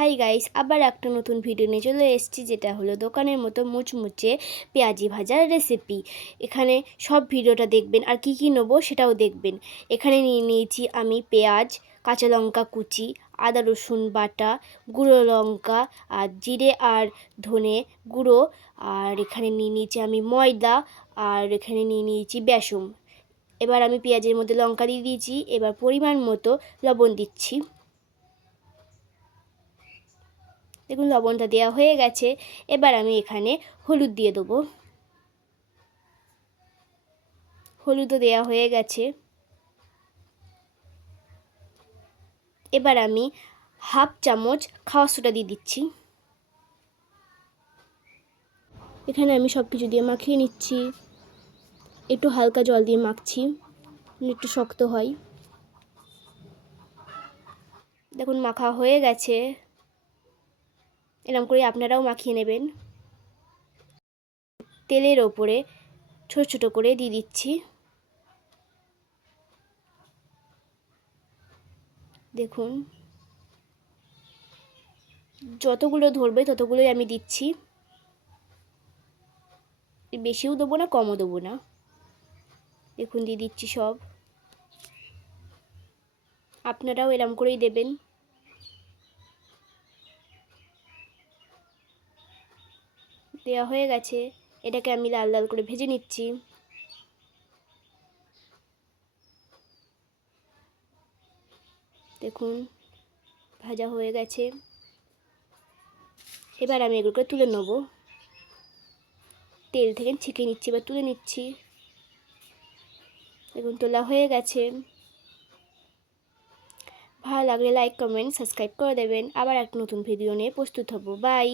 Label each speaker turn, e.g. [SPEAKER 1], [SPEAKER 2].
[SPEAKER 1] Hi guys, আবার একটা নতুন ভিডিও নিয়ে চলে এসেছি, যেটা হলো দোকানের মতো মুচমুচে পেঁয়াজি ভাজার রেসিপি এখানে সব ভিডিওটা দেখবেন, আর কি কি নেব সেটাও দেখবেন। এখানে নিয়ে নিয়েছি আমি পেঁয়াজ, কাঁচা লঙ্কা কুচি, আদা রসুন বাটা, গুঁড়ো লঙ্কা, আর জিরে আর ধনে গুঁড়ো, আর এখানে নিয়ে নিয়েছি আমি ময়দা, আর এখানে নিয়ে নিয়েছি বেসম এবার আমি পেঁয়াজের মধ্যে লঙ্কা দিয়ে দিয়েছি, এবার পরিমাণ মতো লবণ দিচ্ছি। দেখুন লবণটা দেওয়া হয়ে গেছে। এবার আমি এখানে হলুদ দিয়ে দেবো। হলুদও দেওয়া হয়ে গেছে। এবার আমি হাফ চামচ খাওয়া সোডা দিয়ে দিচ্ছি। এখানে আমি সব কিছু দিয়ে মাখিয়ে নিচ্ছি। একটু হালকা জল দিয়ে মাখছি একটু শক্ত হয়। দেখুন মাখা হয়ে গেছে। এরম করে আপনারাও মাখিয়ে নেবেন। তেলের ওপরে ছোট ছোট করে দিয়ে দিচ্ছি। দেখুন। যতগুলো ধরবে ততগুলোই আমি দিচ্ছি। বেশিও দেবো না, কমও দেবো না। দেখুন, দিয়ে দিচ্ছি সব। আপনারাও এরম করেই দেবেন। দেওয়া হয়ে গেছে। এটাকে আমি লাল লাল করে ভেজে নিচ্ছি। দেখুন, ভাজা হয়ে গেছে। এবার আমি এগুলোকে তুলে নেব। তেল থেকে ছেঁকে নিচ্ছি, এবার তুলে নিচ্ছি। দেখুন, তোলা হয়ে গেছে। ভালো লাগলে লাইক কমেন্ট সাবস্ক্রাইব করে দেবেন। আবার একটা নতুন ভিডিও নিয়ে প্রস্তুত হব। বাই